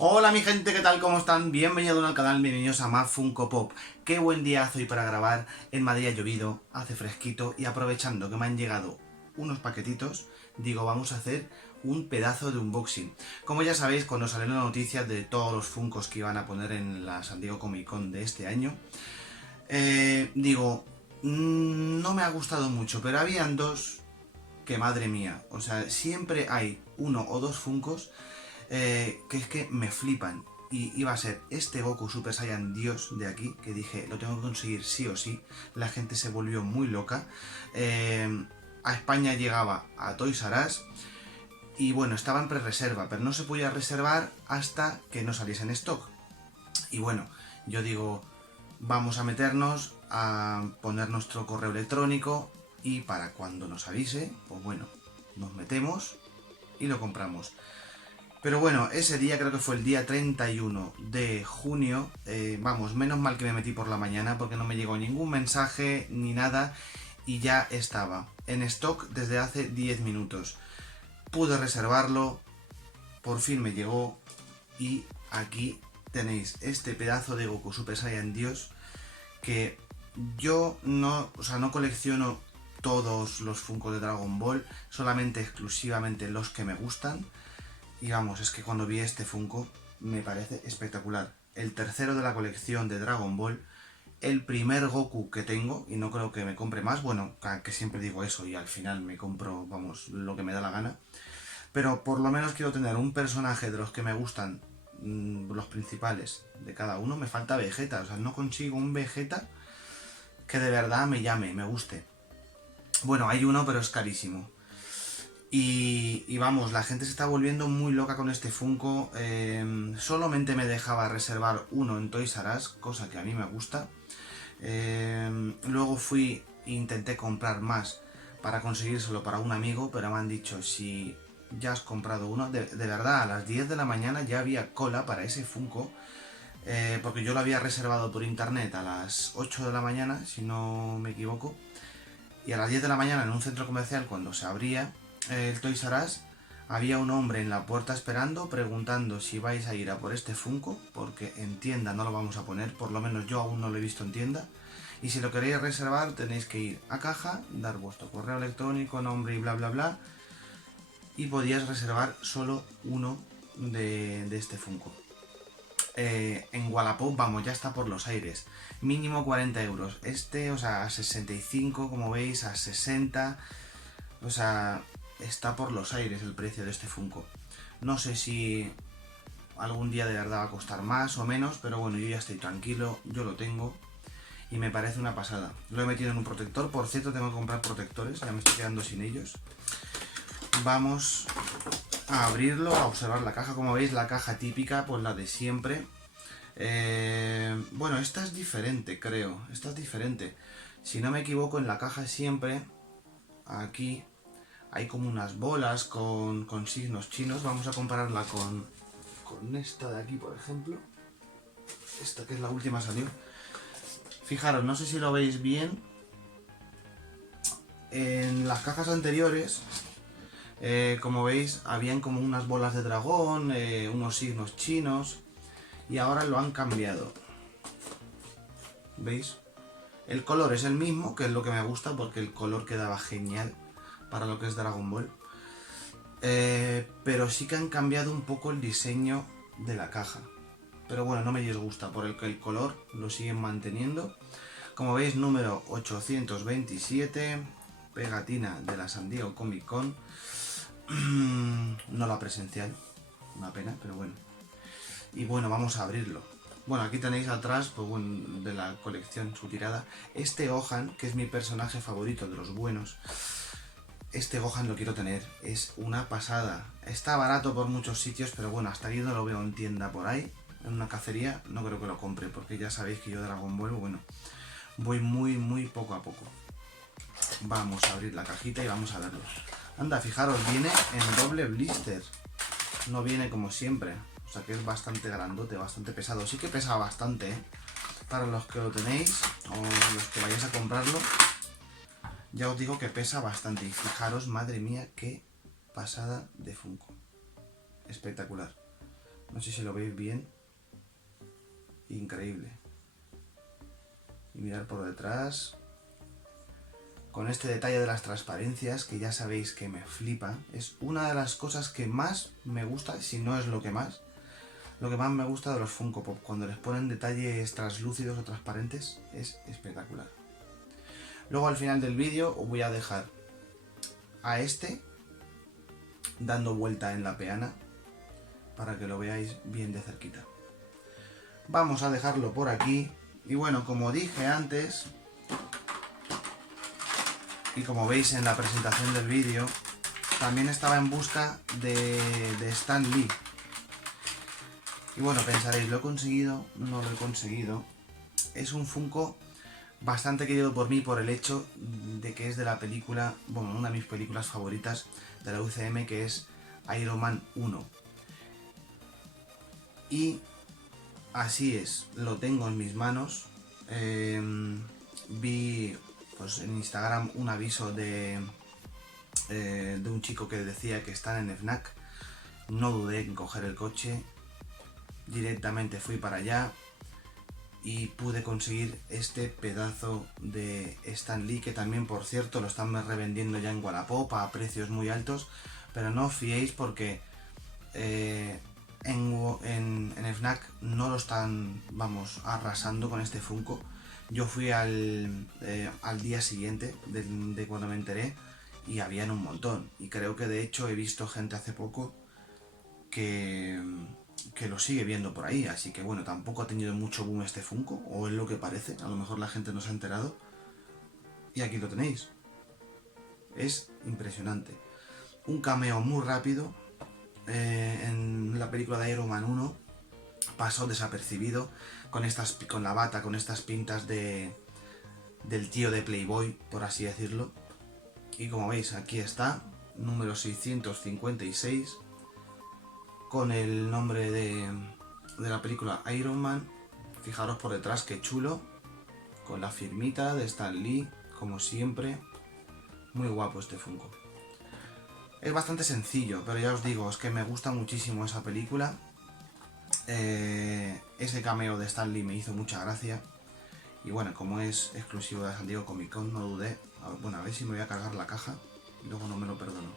Hola mi gente, ¿qué tal? ¿Cómo están? Bienvenidos al canal, bienvenidos a más Funko Pop. Qué buen día hace hoy para grabar. En Madrid ha llovido, hace fresquito y aprovechando que me han llegado unos paquetitos, digo, vamos a hacer un pedazo de unboxing. Como ya sabéis, cuando salieron las noticias de todos los Funkos que iban a poner en la San Diego Comic Con de este año, digo, no me ha gustado mucho, pero habían dos que madre mía, o sea, siempre hay uno o dos Funkos que es que me flipan. Y iba a ser este Goku Super Saiyan Dios de aquí, que dije, lo tengo que conseguir sí o sí. La gente se volvió muy loca. A España llegaba a Toys R Us y bueno, estaba en pre-reserva, pero no se podía reservar hasta que no saliese en stock. Y bueno, yo digo, vamos a meternos a poner nuestro correo electrónico y para cuando nos avise, pues bueno, nos metemos y lo compramos. Pero bueno, ese día creo que fue el día 31 de junio. Vamos, menos mal que me metí por la mañana porque no me llegó ningún mensaje ni nada y ya estaba en stock desde hace 10 minutos. Pude reservarlo, por fin me llegó y aquí tenéis este pedazo de Goku Super Saiyan Dios que yo no, o sea, no colecciono todos los Funko de Dragon Ball, solamente exclusivamente los que me gustan. Y vamos, es que cuando vi este Funko me parece espectacular. El tercero de la colección de Dragon Ball, el primer Goku que tengo, y no creo que me compre más, bueno, que siempre digo eso y al final me compro, vamos, lo que me da la gana. Pero por lo menos quiero tener un personaje de los que me gustan, los principales de cada uno. Me falta Vegeta, o sea, no consigo un Vegeta que de verdad me llame, me guste. Bueno, hay uno, pero es carísimo. Y vamos, la gente se está volviendo muy loca con este Funko. Solamente me dejaba reservar uno en Toys R Us, cosa que a mí me gusta. Luego fui e intenté comprar más para conseguírselo para un amigo, pero me han dicho, si ya has comprado uno, de verdad, a las 10 de la mañana ya había cola para ese Funko, porque yo lo había reservado por internet a las 8 de la mañana, si no me equivoco, y a las 10 de la mañana en un centro comercial, cuando se abría el Toys R Us, había un hombre en la puerta esperando, preguntando si vais a ir a por este Funko, porque en tienda no lo vamos a poner, por lo menos yo aún no lo he visto en tienda. Y si lo queréis reservar, tenéis que ir a caja, dar vuestro correo electrónico, nombre y bla bla bla, y podías reservar solo uno de este Funko. En Wallapop, vamos, ya está por los aires. Mínimo 40 euros. Este, o sea, a 65, como veis, a 60. O sea, está por los aires el precio de este Funko. No sé si algún día de verdad va a costar más o menos, pero bueno, yo ya estoy tranquilo, yo lo tengo y me parece una pasada. Lo he metido en un protector, por cierto, tengo que comprar protectores, ya me estoy quedando sin ellos. Vamos a abrirlo, a observar la caja. Como veis, la caja típica, pues la de siempre. Bueno, esta es diferente, creo. Esta es diferente. Si no me equivoco, en la caja siempre, aquí, hay como unas bolas con signos chinos. Vamos a compararla con esta de aquí, por ejemplo. Esta que es la última salió. Fijaros, no sé si lo veis bien. En las cajas anteriores, como veis, habían como unas bolas de dragón, unos signos chinos. Y ahora lo han cambiado. ¿Veis? El color es el mismo, que es lo que me gusta, porque el color quedaba genial para lo que es Dragon Ball. Pero sí que han cambiado un poco el diseño de la caja. Pero bueno, no me disgusta, por el color lo siguen manteniendo. Como veis, número 827, pegatina de la San Diego Comic Con. No la presencial, una pena, pero bueno. Y bueno, vamos a abrirlo. Bueno, aquí tenéis atrás, pues bueno, de la colección, su tirada. Este Gohan, que es mi personaje favorito de los buenos. Este Gohan lo quiero tener, es una pasada. Está barato por muchos sitios, pero bueno, hasta aquí no lo veo en tienda por ahí. En una cacería, no creo que lo compre, porque ya sabéis que yo Dragon Ball, bueno, voy muy poco a poco. Vamos a abrir la cajita y vamos a verlo. Anda, fijaros, viene en doble blister. No viene como siempre. O sea que es bastante grandote, bastante pesado. Sí que pesa bastante, ¿eh? Para los que lo tenéis o los que vayáis a comprarlo, ya os digo que pesa bastante. Y fijaros, madre mía, qué pasada de Funko. Espectacular. No sé si lo veis bien. Increíble. Y mirar por detrás. Con este detalle de las transparencias, que ya sabéis que me flipa. Es una de las cosas que más me gusta, si no es lo que más. Lo que más me gusta de los Funko Pop. Cuando les ponen detalles translúcidos o transparentes, es espectacular. Luego al final del vídeo os voy a dejar a este dando vuelta en la peana para que lo veáis bien de cerquita. Vamos a dejarlo por aquí. Y bueno, como dije antes, y como veis en la presentación del vídeo, también estaba en busca de Stan Lee. Y bueno, pensaréis, ¿lo he conseguido? No lo he conseguido. Es un Funko bastante querido por mí por el hecho de que es de la película, bueno, una de mis películas favoritas de la UCM, que es Iron Man 1. Y así es, lo tengo en mis manos. Vi pues en Instagram un aviso de un chico que decía que están en FNAC. No dudé en coger el coche, directamente fui para allá y pude conseguir este pedazo de Stan Lee, que también, por cierto, lo están revendiendo ya en Wallapop a precios muy altos, pero no os fiéis porque en FNAC no lo están, vamos, arrasando con este Funko. Yo fui al día siguiente de cuando me enteré y habían un montón, y creo que de hecho he visto gente hace poco que lo sigue viendo por ahí, así que bueno, tampoco ha tenido mucho boom este Funko, o es lo que parece, a lo mejor la gente no se ha enterado. Y aquí lo tenéis. Es impresionante. Un cameo muy rápido. En la película de Iron Man 1 pasó desapercibido con la bata, con estas pintas del tío de Playboy, por así decirlo. Y como veis, aquí está, número 656, con el nombre de la película Iron Man. Fijaros por detrás qué chulo, con la firmita de Stan Lee, como siempre. Muy guapo este Funko. Es bastante sencillo, pero ya os digo, es que me gusta muchísimo esa película. Ese cameo de Stan Lee me hizo mucha gracia. Y bueno, como es exclusivo de San Diego Comic Con, no dudé. Bueno, a ver si me voy a cargar la caja y luego no me lo perdono.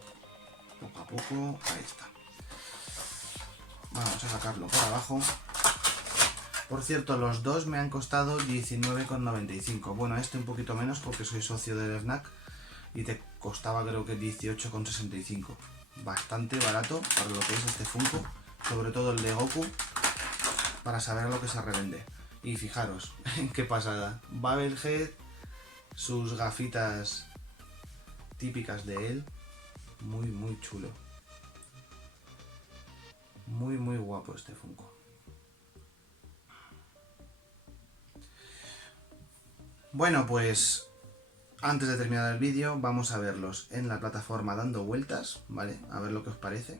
Poco a poco, ahí está. Vamos a sacarlo por abajo. Por cierto, los dos me han costado 19,95. Bueno, este un poquito menos porque soy socio del FNAC y te costaba creo que 18,65. Bastante barato para lo que es este Funko, sobre todo el de Goku, para saber lo que se revende. Y fijaros, qué pasada. Bubblehead, sus gafitas típicas de él. Muy, muy chulo. Muy, muy guapo este Funko. Bueno, pues antes de terminar el vídeo vamos a verlos en la plataforma dando vueltas, ¿vale? A ver lo que os parece.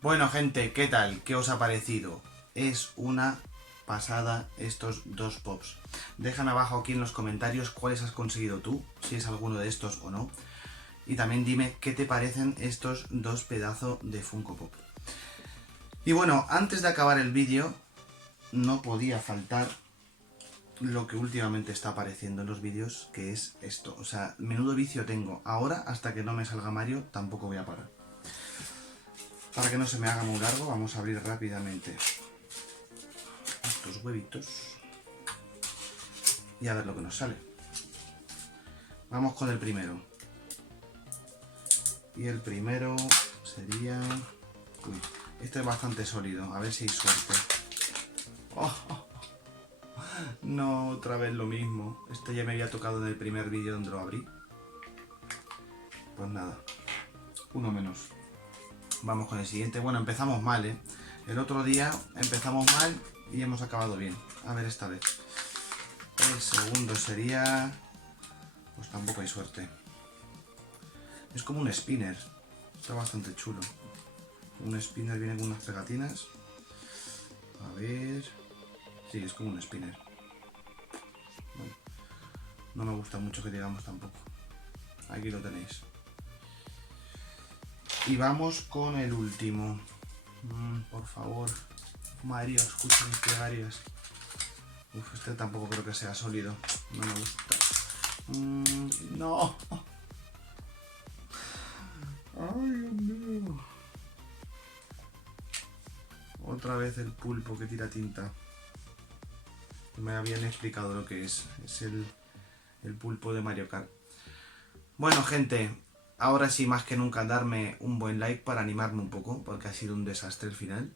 Bueno, gente, ¿qué tal? ¿Qué os ha parecido? Es una pasada estos dos pops. Dejan abajo aquí en los comentarios cuáles has conseguido tú, si es alguno de estos o no. Y también dime qué te parecen estos dos pedazos de Funko Pop. Y bueno, antes de acabar el vídeo, no podía faltar lo que últimamente está apareciendo en los vídeos, que es esto. O sea, menudo vicio tengo. Ahora, hasta que no me salga Mario, tampoco voy a parar. Para que no se me haga muy largo, vamos a abrir rápidamente estos huevitos y a ver lo que nos sale. Vamos con el primero. Y el primero sería... Uy, este es bastante sólido, a ver si hay suerte. Oh, no, otra vez lo mismo. Este ya me había tocado en el primer vídeo donde lo abrí. Pues nada, uno menos. Vamos con el siguiente. Bueno, empezamos mal, ¿eh? El otro día empezamos mal y hemos acabado bien. A ver esta vez. El segundo sería... Pues tampoco hay suerte. Es como un spinner. Está bastante chulo. Un spinner viene con unas pegatinas. A ver... Sí, es como un spinner. Bueno, no me gusta mucho que digamos tampoco. Aquí lo tenéis. Y vamos con el último. Por favor. Mario, escucha mis plegarias. Uf, este tampoco creo que sea sólido. No me gusta. No. Ay, Dios mío. Otra vez el pulpo que tira tinta. Me habían explicado lo que es. Es el pulpo de Mario Kart. Bueno, gente, ahora sí más que nunca darme un buen like para animarme un poco, porque ha sido un desastre el final.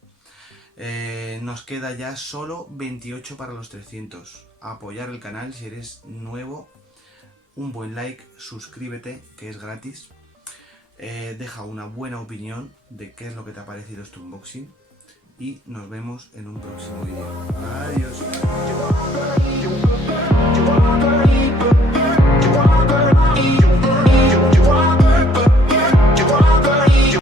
Nos queda ya solo 28 para los 300. Apoyar el canal si eres nuevo. Un buen like, suscríbete, que es gratis. Deja una buena opinión de qué es lo que te ha parecido este unboxing. Y nos vemos en un próximo vídeo.